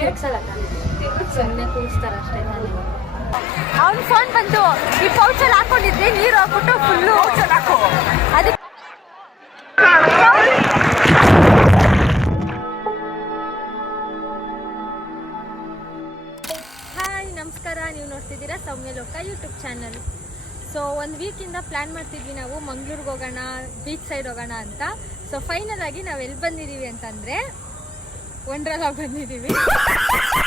ತಿರ್ಗ್ಸಲ್ಲ ಸುಮ್ಮನೆ ಕೂರಿಸ್ತಾರ ಅಷ್ಟೇ ತಾನೇ. ಅವ್ನ ಫೋನ್ ಬಂದು ಈ ಪೌಚಲ್ಲಿ ಹಾಕೊಂಡಿದ್ದೆ, ನೀರು ಹಾಕ್ಬಿಟ್ಟು ಫುಲ್ಲು ಹಾಕೋ ಅದಕ್ಕೆ. ಹಾಯ್ ನಮಸ್ಕಾರ, ನೀವು ನೋಡ್ತಿದ್ದೀರಾ ಸೌಮ್ಯ ಲೋಕ ಯೂಟ್ಯೂಬ್ ಚಾನಲ್. ಸೊ ಒಂದು ವೀಕಿಂದ ಪ್ಲ್ಯಾನ್ ಮಾಡ್ತಿದ್ವಿ ನಾವು ಮಂಗ್ಳೂರಿಗೆ ಹೋಗೋಣ, ಬೀಚ್ ಸೈಡ್ ಹೋಗೋಣ ಅಂತ. ಸೊ ಫೈನಲ್ ಆಗಿ ನಾವು ಎಲ್ಲಿ ಬಂದಿದ್ದೀವಿ ಅಂತಂದರೆ ವಂಡರ್ಲಾ ಬಂದಿದ್ದೀವಿ.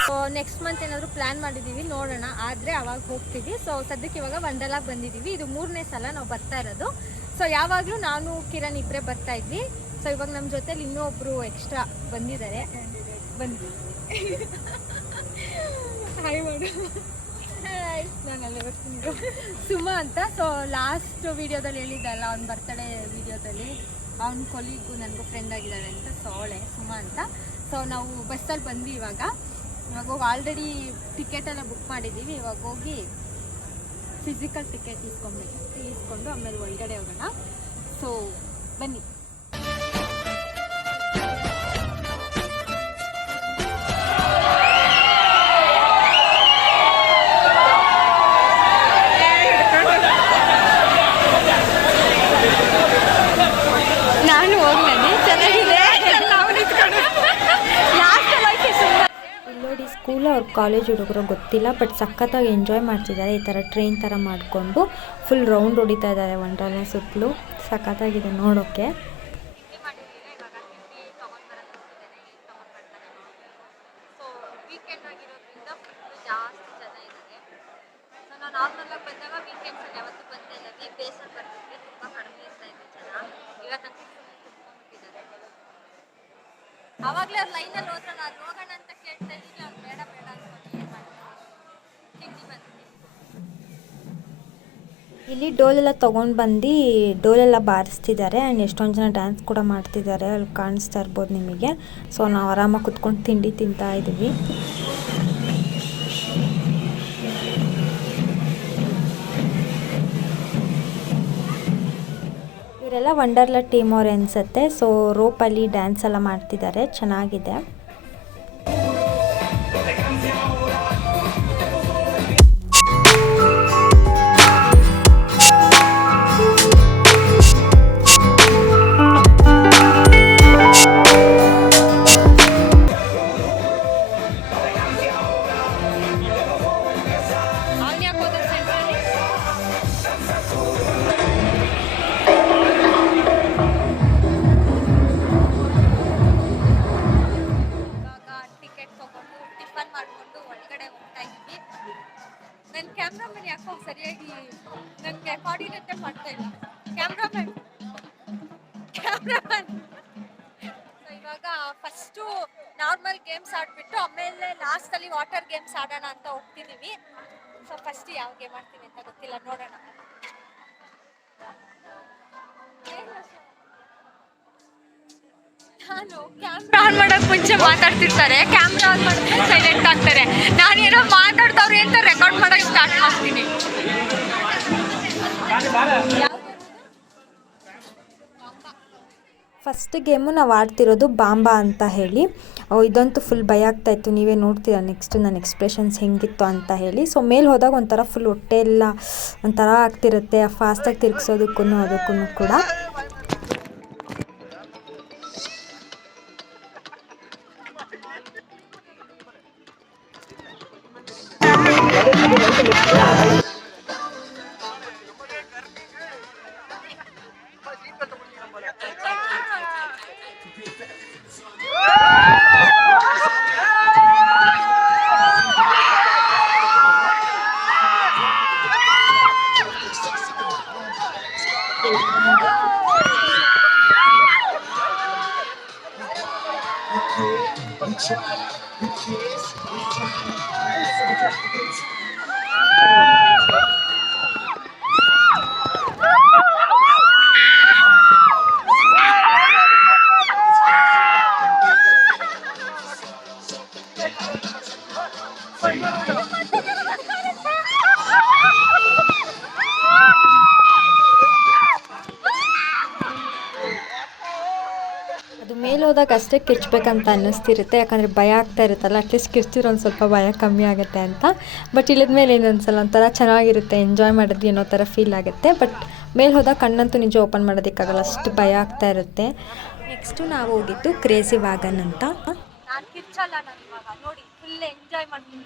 ಸೊ ನೆಕ್ಸ್ಟ್ ಮಂತ್ ಏನಾದರೂ ಪ್ಲ್ಯಾನ್ ಮಾಡಿದ್ದೀವಿ, ನೋಡೋಣ ಆದರೆ ಅವಾಗ ಹೋಗ್ತೀವಿ. ಸೊ ಸದ್ಯಕ್ಕೆ ಇವಾಗ ವಂಡರ್ಲಾಗೆ ಬಂದಿದ್ದೀವಿ. ಇದು 3ನೇ ಸಲ ನಾವು ಬರ್ತಾ ಇರೋದು. ಸೊ ಯಾವಾಗಲೂ ನಾನು ಕಿರಣ್ ಇಬ್ಬರೇ ಬರ್ತಾ ಇದ್ವಿ. ಸೊ ಇವಾಗ ನಮ್ಮ ಜೊತೆಲಿ ಇನ್ನೊಬ್ರು ಎಕ್ಸ್ಟ್ರಾ ಬಂದಿದ್ದಾರೆ. ಬನ್ನಿ ಹಾಯ್ ಮಾಡು. ನಾನು ಅಲ್ಲೇ ಬರ್ತೀನಿ, ಸುಮಾ ಅಂತ. ಸೊ ಲಾಸ್ಟ್ ವೀಡಿಯೋದಲ್ಲಿ ಹೇಳಿದ್ದಲ್ಲ, ಅವ್ನ ಬರ್ತಡೇ ವೀಡಿಯೋದಲ್ಲಿ ಅವ್ನ ಕೊಲಿಗೂ ನನಗೂ ಫ್ರೆಂಡ್ ಆಗಿದ್ದಾಳೆ ಅಂತ. ಸೊ ಅವಳೆ ಸುಮಾ ಅಂತ. ಸೊ ನಾವು ಬಸ್ಸಲ್ಲಿ ಬಂದ್ವಿ. ಇವಾಗ ಹೋಗಿ ಆಲ್ರೆಡಿ ಟಿಕೆಟ್ ಎಲ್ಲ ಬುಕ್ ಮಾಡಿದ್ದೀವಿ. ಇವಾಗ ಹೋಗಿ ಫಿಸಿಕಲ್ ಟಿಕೆಟ್ ಇಸ್ಕೊಂಡು ಆಮೇಲೆ ಒಳಗಡೆ ಹೋಗೋಣ. ಸೊ ಬನ್ನಿ. ನಾನು ಹೋಗ್ತೀನಿ, ಚೆನ್ನಾಗಿದೆ. ನೋಡಿ, ಸ್ಕೂಲ್ ಅವ್ರ ಕಾಲೇಜ್ ಹುಡುಗರು ಗೊತ್ತಿಲ್ಲ, ಬಟ್ ಸಖತ್ತಾಗಿ ಎಂಜಾಯ್ ಮಾಡ್ತಿದ್ದಾರೆ. ಈ ಥರ ಟ್ರೈನ್ ಥರ ಮಾಡಿಕೊಂಡು ಫುಲ್ ರೌಂಡ್ ಹೊಡಿತಾ ಇದ್ದಾರೆ ವಂಡರ್ಲಾ ಸುತ್ತಲೂ. ಸಖತ್ತಾಗಿದೆ ನೋಡೋಕ್ಕೆ. ಅವಾಗಲೇ ಅವ್ರು ಲೈನಲ್ಲಿ ಹೋದ್ರೆ ನಾನು ಹೋಗೋಣ ಅಂತ ಕೇಳ್ತಾ ಇದ್ದೀನಿ. ಅವ್ರು ಬೇಡ ಬೇಡ ಅನ್ಕೊಂಡು ಏನು ಮಾಡ್ತೀನಿ, ತಿಂಡಿ ಬಂದ್ವಿ. ಇಲ್ಲಿ ಡೋಲೆಲ್ಲ ತೊಗೊಂಡು ಬಂದು ಡೋಲೆಲ್ಲ ಬಾರಿಸ್ತಿದ್ದಾರೆ. ಆ್ಯಂಡ್ ಎಷ್ಟೊಂದು ಜನ ಡ್ಯಾನ್ಸ್ ಕೂಡ ಮಾಡ್ತಿದ್ದಾರೆ, ಅಲ್ಲಿ ಕಾಣಿಸ್ತಾ ಇರ್ಬೋದು ನಿಮಗೆ. ಸೊ ನಾವು ಆರಾಮಾಗಿ ಕುತ್ಕೊಂಡು ತಿಂಡಿ ತಿಂತಾ ಇದ್ದೀವಿ. ಇವರೆಲ್ಲ ವಂಡರ್ಲಾ ಟೀಮ್ ಅವ್ರು ಅನಿಸುತ್ತೆ. ಸೊ ರೋಪಲ್ಲಿ ಡ್ಯಾನ್ಸ್ ಎಲ್ಲ ಮಾಡ್ತಿದ್ದಾರೆ, ಚೆನ್ನಾಗಿದೆ. ಕ್ಯಾಮ್ರಾಮನ್ ಯಾಕೋ ಸರಿಯಾಗಿ ನನಗೆ ಕೋಆರ್ಡಿನೇಟ್ ಮಾಡ್ತಾ ಇಲ್ಲ. ಕ್ಯಾಮ್ರಾಮನ್ ಸೊ ಇವಾಗ ಫಸ್ಟು ನಾರ್ಮಲ್ ಗೇಮ್ಸ್ ಆಡ್ಬಿಟ್ಟು ಆಮೇಲೆ ಲಾಸ್ಟಲ್ಲಿ ವಾಟರ್ ಗೇಮ್ಸ್ ಆಡೋಣ ಅಂತ ಹೋಗ್ತಿದ್ದೀವಿ. ಸೊ ಫಸ್ಟ್ ಯಾವ ಗೇಮ್ ಆಡ್ತೀವಿ ಅಂತ ಗೊತ್ತಿಲ್ಲ, ನೋಡೋಣ. ನಾನು ಕ್ಯಾಮ್ರಾ ಆನ್ ಮಾಡಕ್ ಮುಂಚೆ ಮಾತಾಡ್ತಿರ್ತಾರೆ, ಕ್ಯಾಮ್ರಾ ಆನ್ ಮಾಡಿದ್ರೆ ಸೈಲೆಂಟ್ ಆಗ್ತಾರೆ. ನಾನೇನೋ ಮಾತಾಡ್ತವ್ರೆ ಅಂತ ರೆಕಾರ್ಡ್ ಮಾಡಕ್ ಸ್ಟಾರ್ಟ್ ಮಾಡ್ತೀನಿ. ಫಸ್ಟ್ ಗೇಮು ನಾವು ಆಡ್ತಿರೋದು ಬಾಂಬಾ ಅಂತ ಹೇಳಿ. ಇದಂತೂ ಫುಲ್ ಭಯ ಆಗ್ತಾಯಿತ್ತು, ನೀವೇ ನೋಡ್ತೀರಾ ನೆಕ್ಸ್ಟು ನನ್ನ ಎಕ್ಸ್ಪ್ರೆಷನ್ಸ್ ಹೆಂಗಿತ್ತು ಅಂತ ಹೇಳಿ. ಸೊ ಮೇಲೆ ಹೋದಾಗ ಒಂಥರ ಫುಲ್ ಹೊಟ್ಟೆ ಎಲ್ಲ ಒಂಥರ ಆಗ್ತಿರುತ್ತೆ, ಫಾಸ್ಟಾಗಿ ತಿರ್ಗಿಸೋದಕ್ಕೂ ಅದಕ್ಕೂ ಕೂಡ. ಹೋದಾಗ ಅಷ್ಟೇ ಕಿರ್ಚ್ಬೇಕಂತ ಅನ್ನಿಸ್ತಿರುತ್ತೆ, ಯಾಕಂದರೆ ಭಯ ಆಗ್ತಾ ಇರುತ್ತಲ್ಲ, ಅಟ್ಲೀಸ್ಟ್ ಕಿರ್ಚಿದ್ರೆ ಒಂದು ಸ್ವಲ್ಪ ಭಯ ಕಮ್ಮಿ ಆಗುತ್ತೆ ಅಂತ. ಬಟ್ ಇಳಿದ್ಮೇಲೆ ಇನ್ನೊಂದ್ಸಲ ಒಂಥರ ಚೆನ್ನಾಗಿರುತ್ತೆ, ಎಂಜಾಯ್ ಮಾಡಿದ್ವಿ ಅನ್ನೋ ಥರ ಫೀಲ್ ಆಗುತ್ತೆ. ಬಟ್ ಮೇಲೆ ಹೋದಾಗ ಕಣ್ಣಂತೂ ನಿಜ ಓಪನ್ ಮಾಡೋದಕ್ಕಾಗಲ್ಲ, ಅಷ್ಟು ಭಯ ಆಗ್ತಾ ಇರುತ್ತೆ. ನೆಕ್ಸ್ಟು ನಾವು ಹೋಗಿದ್ದು ಕ್ರೇಜಿ ವ್ಯಾಗನ್ ಅಂತ. ನಾನು ಕಿರ್ಚಲ್ಲ, ನಾನು ಇವಾಗ ನೋಡಿ ಫುಲ್ ಎಂಜಾಯ್ ಮಾಡ್ತೀನಿ.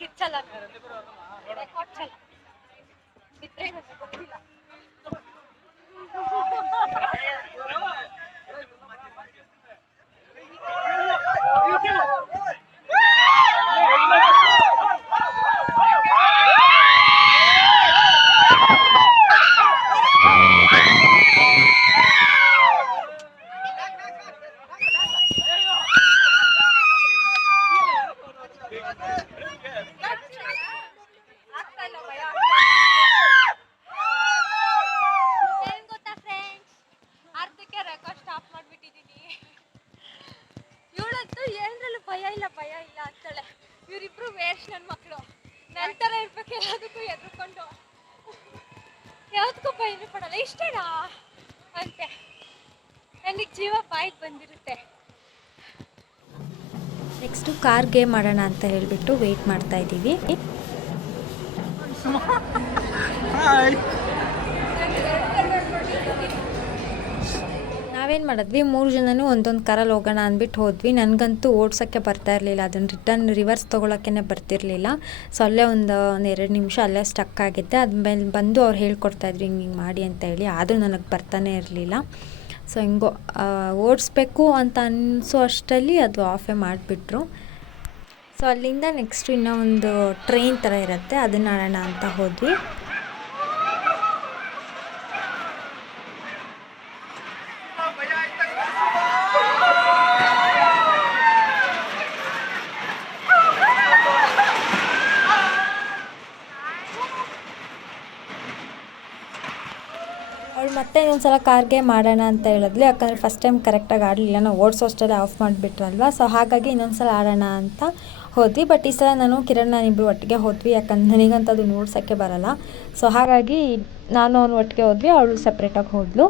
ಕಿರ್ಚಲ್ಲ, ಕೊಚ್ಚಲ್ಲ, ಬಿದ್ರೆ ಗೊತ್ತಿಲ್ಲ. ಭಯ ಇಲ್ಲ ಅಂತಾಳೆ. ಇವರಿಬ್ರು ವೇಸ್ಟ್ ನನ್ನ ಮಕ್ಕಳು, ನಂತರ ಇರ್ಬೇಕು ಎಲ್ಲದಕ್ಕೂ ಎದ್ರುಕೊಂಡು, ಯಾವ್ದಕ್ಕೂ ಭಯನೂ ಪಡಲ್ಲ. ಇಷ್ಟೇನಾ ಅಂತೆ, ನನಗೆ ಜೀವ ಬಾಯಿಗೆ ಬಂದಿರುತ್ತೆ. ನೆಕ್ಸ್ಟು ಕಾರ್ ಗೇಮ್ ಮಾಡೋಣ ಅಂತ ಹೇಳಿಬಿಟ್ಟು ವೆಯ್ಟ್ ಮಾಡ್ತಾ ಇದ್ದೀವಿ. ನಾವೇನು ಮಾಡಿದ್ವಿ, 3 ಜನನೂ ಒಂದೊಂದು ಕಾರಲ್ಲಿ ಹೋಗೋಣ ಅಂದ್ಬಿಟ್ಟು ಹೋದ್ವಿ. ನನಗಂತೂ ಓಡ್ಸೋಕ್ಕೆ ಬರ್ತಾ ಇರಲಿಲ್ಲ, ಅದನ್ನು ರಿವರ್ಸ್ ತೊಗೊಳಕ್ಕೆ ಬರ್ತಿರಲಿಲ್ಲ. ಸೊ ಅಲ್ಲೇ ಒಂದು 2 ನಿಮಿಷ ಅಲ್ಲೇ ಸ್ಟಕ್ ಆಗಿದ್ದೆ. ಅದ್ಮೇಲೆ ಬಂದು ಅವ್ರು ಹೇಳ್ಕೊಡ್ತಾಯಿದ್ರು ಹಿಂಗೆ ಮಾಡಿ ಅಂತ ಹೇಳಿ, ಆದರೂ ನನಗೆ ಬರ್ತಾನೆ ಇರಲಿಲ್ಲ. ಸೊ ಹಿಂಗೋ ಓಡಿಸ್ಬೇಕು ಅಂತ ಅನಿಸೋ ಅಷ್ಟರಲ್ಲಿ ಅದು ಆಫೇ ಮಾಡಿಬಿಟ್ರು. ಸೊ ಅಲ್ಲಿಂದ ನೆಕ್ಸ್ಟು ಇನ್ನೂ ಒಂದು ಟ್ರೈನ್ ಥರ ಇರುತ್ತೆ, ಅದನ್ನು ಆಡೋಣ ಅಂತ ಹೋದ್ವಿ. ಅವಳು ಮತ್ತೆ ಇನ್ನೊಂದ್ಸಲ ಕಾರ್ಗೆ ಮಾಡೋಣ ಅಂತ ಹೇಳಿದ್ಲು, ಯಾಕಂದರೆ ಫಸ್ಟ್ ಟೈಮ್ ಕರೆಕ್ಟಾಗಿ ಆಡಲಿಲ್ಲ, ನಾವು ಓಡಿಸೋಷ್ಟಲ್ಲೇ ಆಫ್ ಮಾಡಿಬಿಟ್ರಲ್ವ. ಸೊ ಹಾಗಾಗಿ ಇನ್ನೊಂದ್ಸಲ ಆಡೋಣ ಅಂತ ಹೋದ್ವಿ. ಬಟ್ ಈ ಸಲ ನಾನು ಕಿರಣ್ ನಾನಿಬ್ಬರು ಒಟ್ಟಿಗೆ ಹೋದ್ವಿ, ಯಾಕಂದ್ರೆ ನನಗಂತ ಅದು ನೋಡ್ಸೋಕ್ಕೆ ಬರೋಲ್ಲ. ಸೊ ಹಾಗಾಗಿ ನಾನು ಅವನು ಒಟ್ಟಿಗೆ ಹೋದ್ವಿ, ಅವಳು ಸಪ್ರೇಟಾಗಿ ಹೋದ್ಲು.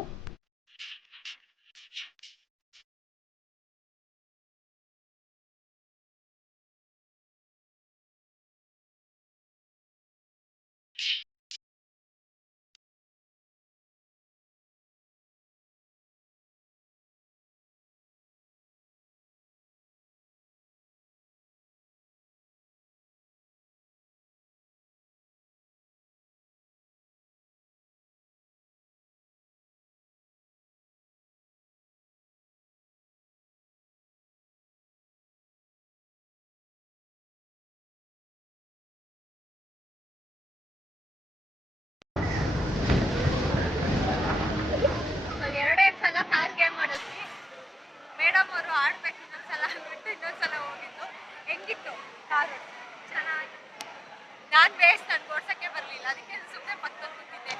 ನಾನು ವೇಸ್ಟ್, ನನ್ಗೆ ಓಡ್ಸೋಕ್ಕೆ ಬರಲಿಲ್ಲ, ಅದಕ್ಕೆ ಸುಮ್ಮನೆ ಪಕ್ಕದಲ್ಲಿ ಕೂತಿದ್ದೆ.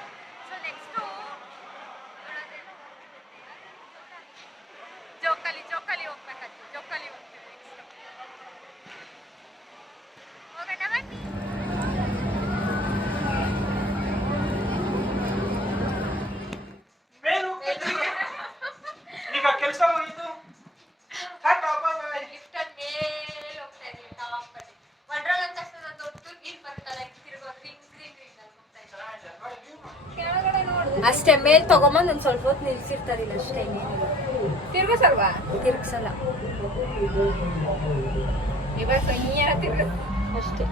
ಸೊ ನೆಕ್ಸ್ಟು ಜೋಕಾಲಿ ಹೋಗ್ಬೇಕಾಯ್ತು, ಜೋಕಾಲಿ ಹೋಗ್ತೀವಿ ನೆಕ್ಸ್ಟು. ಹೋಗೋಣ ಬನ್ನಿ. ಕೆಲಸ ಹೋಗಿತ್ತು ಅಷ್ಟೇ. ಮೇಲ್ ತಗೊಂಬಂದು ಒಂದು ಸ್ವಲ್ಪ ಹೊತ್ತು ನಿಲ್ಸಿರ್ತಾರಿಲ್ಲ ಅಷ್ಟೇ, ತಿರ್ಗಿಸಲ್ವಾ? ತಿರ್ಗ್ಸಲ್ಲ ಅಷ್ಟೇ.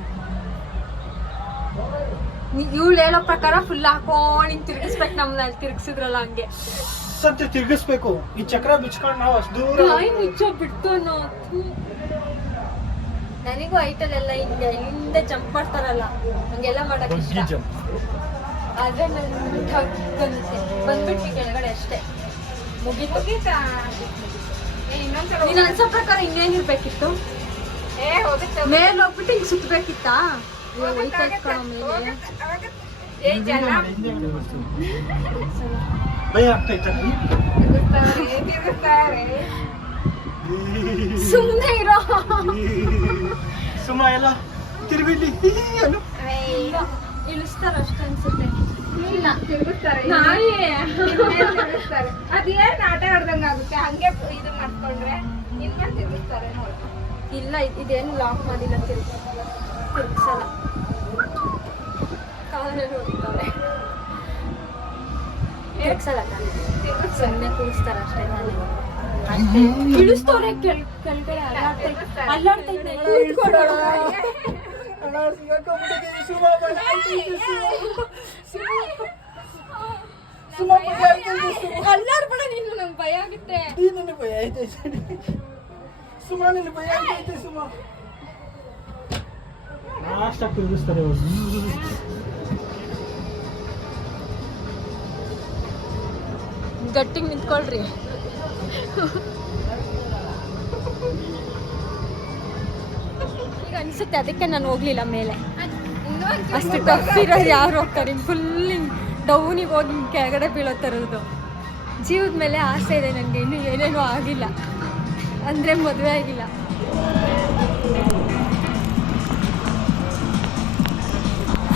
ಇವಳು ಹೇಳೋ ಪ್ರಕಾರ ಫುಲ್ ಹಾಕೊಂಡು ಹಿಂಗೆ ತಿರ್ಗಿಸ್ಬೇಕು, ನಮ್ನ ಅಲ್ಲಿ ತಿರ್ಗಿಸಿದ್ರಲ್ಲ ಹಂಗೆ ಸತ್ಯ ತಿರ್ಗಿಸ್ಬೇಕು. ಈ ಚಕ್ರ ಬಿಚ್ಕೊಂಡು ನಾವು ಅಷ್ಟು ದೂರ ಮುಚ್ಚೋ ಬಿಡ್ತು. ನನಗೂ ಐಟಲ್ಲೆಲ್ಲ ಹಿಂಗೆ ಹಿಂದೆ ಜಂಪ್ ಮಾಡ್ತಾರಲ್ಲ, ಹಂಗೆಲ್ಲ ಮಾಡಕ್ ಇಷ್ಟ. ಆದ್ರೆ ಬಂದ್ಬಿಟ್ವಿ ಕೆಳಗಡೆ ಅಷ್ಟೇ, ಮುಗೀತು. ನೀನ್ ಅನ್ಸೋ ಪ್ರಕಾರ ಇನ್ನೇನಿರ್ಬೇಕಿತ್ತು? ಮೇಲೆ ಹೋಗ್ಬಿಟ್ಟು ಹಿಂಗ್ ಸುತ್ತಬೇಕಿತ್ತಾ? ಭಯ ಆಗ್ತೈತ? ಸುಮ್ಮನೆ ಇರೋ, ಸುಮ್ಮ ಎಲ್ಲ ತಿರುಗಿಲಿ ಇಳಿಸ್ತಾರ ಅಷ್ಟೇ ಅನ್ಸುತ್ತೆ. ಇಲ್ಲ ತಿರುಗಿಸ್ತಾರೆ ನಾಯಿ ತಿರುಗಿಸ್ತಾರೆ. ಅದೇನ್ ಆಟ ಆಡ್ದಂಗ ಆಗುತ್ತೆ ಹಂಗೆ ಇದು ಮಾಡ್ಕೊಂಡ್ರೆ ಇನ್ಮೇಲೆ ತಿರುಗಿಸ್ತಾರೆ ನೋಡಿ. ಇಲ್ಲ ಇದೇನು ಲಾಕ್ ಮಾಡಿಲ್ಲ ತಿರ್ಗಿಸಲ್ಲ ಕಾಲಲ್ಲಿ ಹೋಗ್ತಾರೆ ತಿರ್ಗಿಸಲ್ಲ ಸುಮ್ಮನೆ ಕೂರಿಸ್ತಾರೆ ಅಷ್ಟೇ ತಾನೇ ಇಳಿಸ್ತವ್ರೆ ಕೆಳಗಡೆ ಅಲ್ಲಾಡ್ತೈತೆ ಕೂತ್ಕೊಳ್ಳೋಣ ಅಲ್ಲಾಡ್ಬೇಡ ನೀನು ನಂಗೆ ಭಯ ಆಗುತ್ತೆ ಭಯ ಐತೆ ಸುಮಾ ನಿನ್ನ ಭಯ ಐತೆ ಸುಮಾ ಅಷ್ಟಾಗಿ ತಿರುಗಿಸ್ತಾರೆ ಅವರು. ಗಟ್ಟಿಗೆ ನಿಂತ್ಕೊಳ್ರಿ ಈಗ ಅನ್ಸುತ್ತೆ ಅದಕ್ಕೆ ನಾನು ಹೋಗ್ಲಿಲ್ಲ ಮೇಲೆ ಅಷ್ಟು ಟಫ್ ಇರೋರು ಯಾರು ಹೋಗ್ತಾರೆ ಫುಲ್ ಡೌನಿಗೆ ಹೋಗಿ ಕೆಳಗಡೆ ಬೀಳೋ ಥರದ್ದು ಜೀವದ ಮೇಲೆ ಆಸೆ ಇದೆ ನನಗೆ ಇನ್ನೂ ಏನೇನೂ ಆಗಿಲ್ಲ ಅಂದರೆ ಮದುವೆ ಆಗಿಲ್ಲ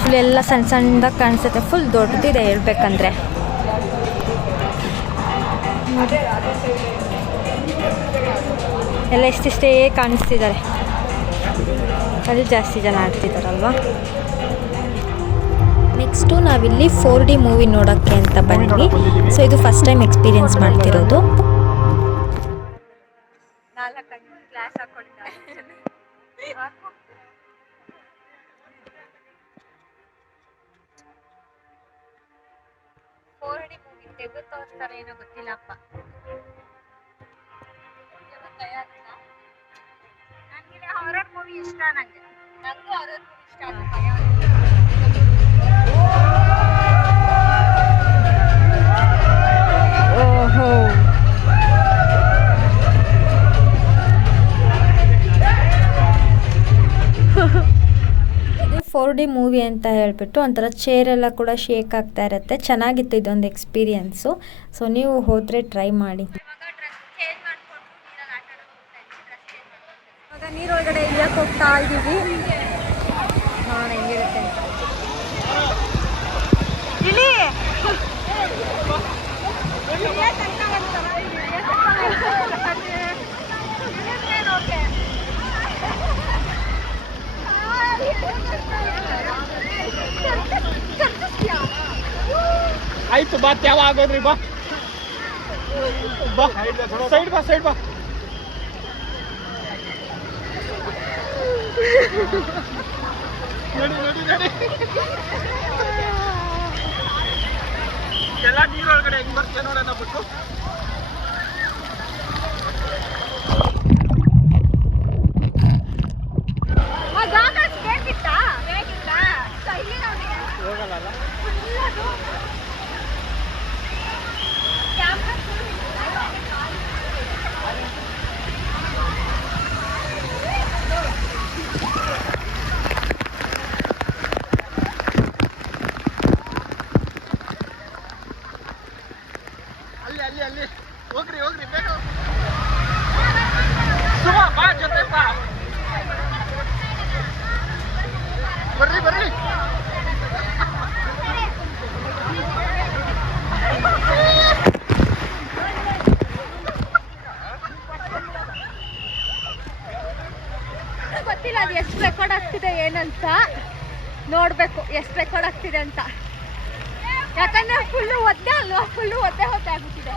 ಫುಲ್ ಎಲ್ಲ ಸಣ್ಣ ಸಣ್ಣದಾಗಿ ಕಾಣಿಸುತ್ತೆ ಫುಲ್ ದೊಡ್ಡದಿದೆ ಹೇಳ್ಬೇಕಂದ್ರೆ ಎಲ್ಲ ಇಷ್ಟಿಷ್ಟೇ ಕಾಣಿಸ್ತಿದ್ದಾರೆ ಅಲ್ಲಿ ಜಾಸ್ತಿ ಜನ ಆಡ್ತಿದ್ದಾರಲ್ವಾ. ನೆಕ್ಸ್ಟು ನಾವಿಲ್ಲಿ 4D ಮೂವಿ ನೋಡೋಕ್ಕೆ ಅಂತ ಬಂದ್ವಿ. ಸೊ ಇದು ಫಸ್ಟ್ ಟೈಮ್ ಎಕ್ಸ್ಪೀರಿಯನ್ಸ್ ಮಾಡ್ತಿರೋದು. ತೆಗೆದು ತೋರಿಸ್ತಾರೆ ಏನೋ ಗೊತ್ತಿಲ್ಲಪ್ಪ. ನನಗೆ ಹಾರರ್ ಮೂವಿ ಇಷ್ಟ. ನನಗೂ ಹಾರರ್ ಮೂವಿ ಇಷ್ಟ. ಓಹೋ 4D ಮೂವಿ ಅಂತ ಹೇಳ್ಬಿಟ್ಟು ಒಂಥರ ಚೇರೆಲ್ಲ ಕೂಡ ಶೇಕ್ ಆಗ್ತಾ ಇರುತ್ತೆ. ಚೆನ್ನಾಗಿತ್ತು ಇದೊಂದು ಎಕ್ಸ್ಪೀರಿಯನ್ಸು. ಸೊ ನೀವು ಹೋದರೆ ಟ್ರೈ ಮಾಡಿ. ಇವಾಗ ನೀರೊಳಗಡೆ ಇಳಿಯಕ್ಕೆ ಹೋಗ್ತಾ ಇದ್ದೀವಿ. ನೋಡೋಣ ಹೆಂಗಿರುತ್ತೆ ಅಂತ. ಆಯ್ತು ಬಾ ಯಾವ ಆಗೋದ್ರಿ ಬಾ ಬಾ ಸೈಡ್ ಬಾ ಸೈಡ್ ಬಾ ನಡಿ ನಡಿ ನಡಿ ಎಲ್ಲ ನೀರೊಳಗಡೆ ಹೆಂಗ್ ಬರ್ತೀಯ ನೋಡೋಣ ಬಿಟ್ಟು ಹೋಗಲ್ಲ ಅಲ್ಲಿ ಅಲ್ಲಿ ಹೋಗ್ರಿ ಹೋಗ್ರಿ ಬೇಗ ಸುಮಾ ಬಾ ಜೊತೆ ಬಾ ಬರ್ರಿ ಬರ್ರಿ ಗೊತ್ತಿಲ್ಲ ಅದು ಎಷ್ಟು ರೆಕಾರ್ಡ್ ಆಗ್ತಿದೆ ಏನಂತ ನೋಡ್ಬೇಕು ಎಷ್ಟು ರೆಕಾರ್ಡ್ ಆಗ್ತಿದೆ ಅಂತ. ಯಾಕಂದ್ರೆ ಫುಲ್ಲು ಒದ್ದೆ ಅಲ್ವಾ, ಫುಲ್ಲು ಒದ್ದೆ ಆಗ್ಬಿಟ್ಟಿದೆ.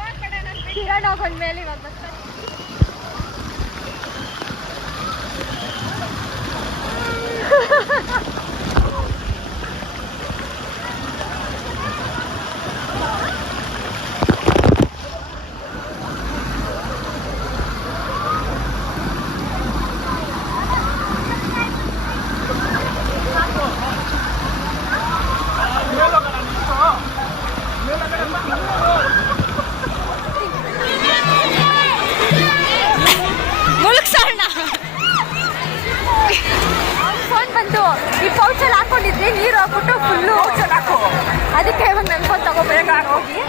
ಕಿರಣ್ ಹೋಗೊಂಡ್ಮೇಲೆ ಇವಾಗ ಬರ್ತಾರೆ. ಫೋನ್ ಬಂದು ಈ ಪೌಚಲ್ಲಿ ಹಾಕೊಂಡಿದ್ವಿ, ನೀರು ಹಾಕ್ಬಿಟ್ಟು ಫುಲ್ಲು ಅದಕ್ಕೆ ಇವಾಗ ನನ್ನ ಫೋನ್ ತಗೋಬೇಕು ಹೋಗಿ.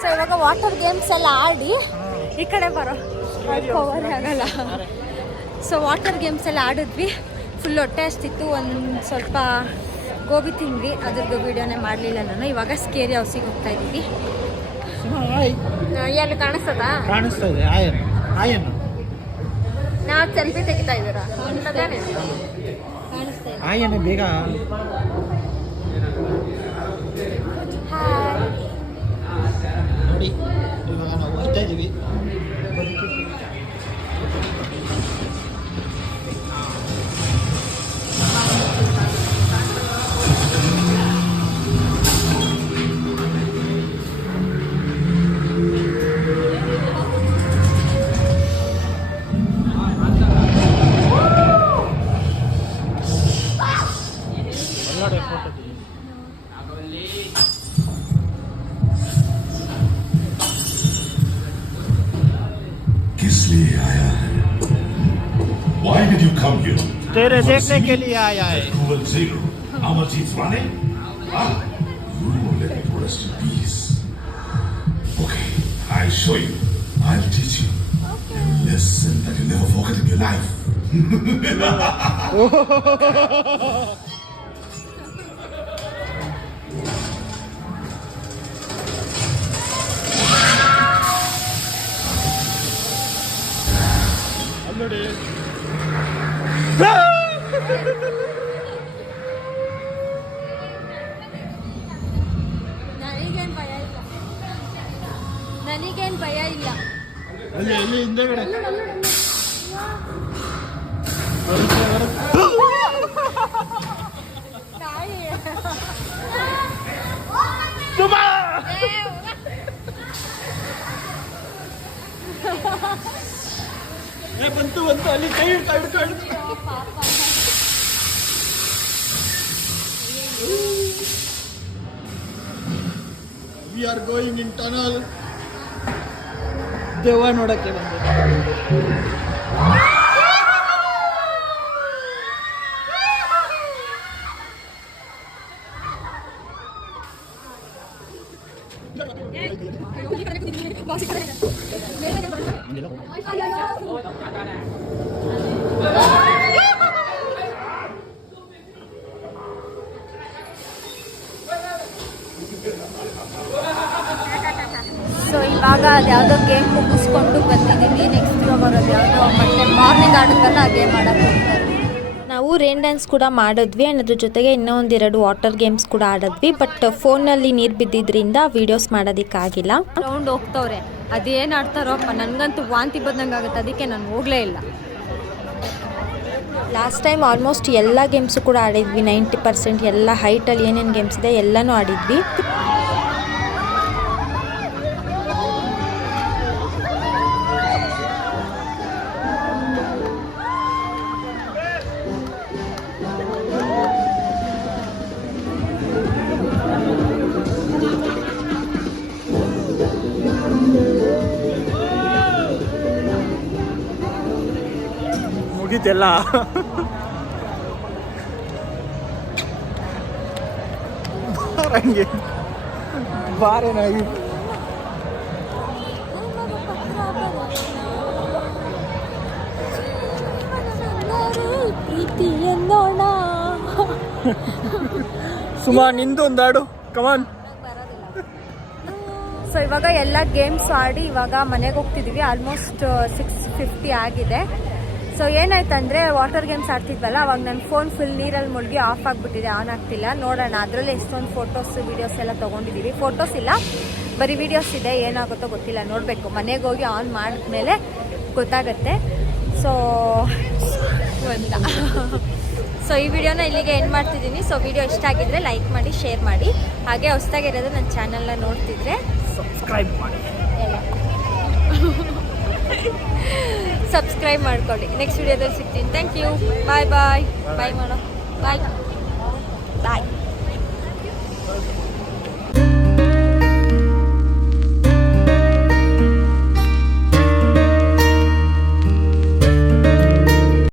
ಸೊ ಇವಾಗ ವಾಟರ್ ಗೇಮ್ಸ್ ಎಲ್ಲ ಆಡಿ ಈ ಕಡೆ ಬರೋ ಕವರ್ ಆಗಲ್ಲ. ಸೊ ವಾಟರ್ ಗೇಮ್ಸ್ ಎಲ್ಲ ಆಡಿದ್ವಿ, ಫುಲ್ ಹೊಟ್ಟೆ ಅಷ್ಟಿತ್ತು. ಒಂದು ಸ್ವಲ್ಪ ಗೋಬಿ ತಿಂದ್ವಿ, ಅದ್ರದ್ದು ವೀಡಿಯೋನೇ ಮಾಡಲಿಲ್ಲ ನಾನು. ಇವಾಗ ಸ್ಕೇರಿ ಹೌಸಿಗೆ ಹೋಗ್ತಾ ಇದ್ದೀವಿ. ಎಲ್ಲಿ ಕಾಣಿಸ್ತದ? ಕಾಣಿಸ್ತಾ ಇದೆ ಆಯನ್ ನಾವು ಸೆಲ್ಫಿ ತೆಗಿತಾ ಇದ್ದೀರಾ? ಕಾಣಿಸ್ತಾ ಇದೆ. ಆಯನ್ ಬೇಗ ನೋಡಿ. ಇವಾಗ ನಾವು ಹೋಗ್ತಾ ಇದ್ದೀವಿ. Why did you come here? तेरे देखने के लिए आया है. Approval zero. Amarjeet's running? Huh? You won't let me to rest in peace. Okay, I'll show you. I'll teach you. A lesson that you'll never forget in your life. ನನಗೇನು ಭಯ ಇಲ್ಲ. ಅಲ್ಲಿ ಹಿಂದೆಗಡೆ ಬಂತು ಅಲ್ಲಿ ಕೈ ಹಿಡ್ಕೊಂಡು we are going in tunnel. ದೆವ್ವ ನೋಡಕ್ಕೆ ಬಂದೆ. ಸೊ ಇವಾಗ ಅದ್ಯಾವುದೋ ಗೇಮ್ ಮುಗಿಸ್ಕೊಂಡು ಬಂದಿದ್ದೀವಿ. ನೆಕ್ಸ್ಟ್ ಬರೋದು ಯಾವುದೋ ಮತ್ತೆ ಮಾರ್ನಿಂಗ್ ಆಡುತ್ತಲ್ಲ ಆ ಗೇಮ್ ಆಡೋಕ್ಕೆ ಹೋಗ್ತಾ ಇದ್ದೀವಿ. ನಾವು ರೇನ್ ಡ್ಯಾನ್ಸ್ ಕೂಡ ಮಾಡಿದ್ವಿ ಆ್ಯಂಡ್ ಅದ್ರ ಜೊತೆಗೆ ಇನ್ನೂ ಒಂದೆರಡು ವಾಟರ್ ಗೇಮ್ಸ್ ಕೂಡ ಆಡಿದ್ವಿ. ಬಟ್ ಫೋನಲ್ಲಿ ನೀರು ಬಿದ್ದಿದ್ದರಿಂದ ವೀಡಿಯೋಸ್ ಮಾಡೋದಕ್ಕಾಗಿಲ್ಲ. ರೌಂಡ್ ಹೋಗ್ತವ್ರೆ, ಅದೇನು ಆಡ್ತಾರೋಪ್ಪ, ನನಗಂತೂ ವಾಂತಿ ಬಂದಂಗೆ ಆಗುತ್ತೆ, ಅದಕ್ಕೆ ನಾನು ಹೋಗಲೇ ಇಲ್ಲ. ಲಾಸ್ಟ್ ಟೈಮ್ ಆಲ್ಮೋಸ್ಟ್ ಎಲ್ಲ ಗೇಮ್ಸು ಕೂಡ ಆಡಿದ್ವಿ. 90% ಎಲ್ಲ ಹೈಟಲ್ಲಿ ಏನೇನು ಗೇಮ್ಸ್ ಇದೆ ಎಲ್ಲನೂ ಆಡಿದ್ವಿ. ಮುಗಿತೆಲ್ಲ. ಬಾರಂಗೆ ಬಾರೇನಾಗಿ ಸುಮಾ ನಿಂದು ಒಂದು ಹಾಡು ಕಮಾನ್. ಸೊ ಇವಾಗ ಎಲ್ಲ ಗೇಮ್ಸ್ ಆಡಿ ಇವಾಗ ಮನೆಗೆ ಹೋಗ್ತಿದ್ದೀವಿ. ಆಲ್ಮೋಸ್ಟ್ 6:50 ಆಗಿದೆ. ಸೊ ಏನಾಯ್ತಂದರೆ ವಾಟರ್ ಗೇಮ್ಸ್ ಆಡ್ತಿದ್ವಲ್ಲ, ಅವಾಗ ನನ್ನ ಫೋನ್ ಫುಲ್ ನೀರಲ್ಲಿ ಮುಳುಗಿ ಆಫ್ ಆಗಿಬಿಟ್ಟಿದೆ, ಆನ್ ಆಗ್ತಿಲ್ಲ. ನೋಡೋಣ, ಅದರಲ್ಲಿ ಎಷ್ಟೊಂದು ಫೋಟೋಸ್ ವೀಡಿಯೋಸ್ ಎಲ್ಲ ತೊಗೊಂಡಿದ್ದೀವಿ. ಫೋಟೋಸ್ ಇಲ್ಲ, ಬರೀ ವೀಡಿಯೋಸ್ ಇದೆ. ಏನಾಗುತ್ತೋ ಗೊತ್ತಿಲ್ಲ, ನೋಡಬೇಕು. ಮನೆಗೆ ಹೋಗಿ ಆನ್ ಮಾಡಿದ್ಮೇಲೆ ಗೊತ್ತಾಗುತ್ತೆ. ಸೊ ಸೊ ಈ ವಿಡಿಯೋನ ಇಲ್ಲಿಗೆ ಎಂಡ್ ಮಾಡ್ತಿದ್ದೀನಿ. ಸೊ ವಿಡಿಯೋ ಇಷ್ಟ ಆಗಿದ್ರೆ ಲೈಕ್ ಮಾಡಿ, ಶೇರ್ ಮಾಡಿ. ಹಾಗೆ ಹೊಸದಾಗಿರೋದು ನನ್ನ ಚಾನಲ್ನ ನೋಡ್ತಿದ್ರೆ ಸಬ್ಸ್ಕ್ರೈಬ್ ಮಾಡಿ, ಸಬ್ಸ್ಕ್ರೈಬ್ ಮಾಡ್ಕೊಳ್ಳಿ. ನೆಕ್ಸ್ಟ್ ವಿಡಿಯೋದಲ್ಲಿ ಸಿಗ್ತೀನಿ. Thank you. ಬಾಯ್ ಬಾಯ್. ಬಾಯ್ ಮಾಡೋ. ಬಾಯ್ ಬಾಯ್.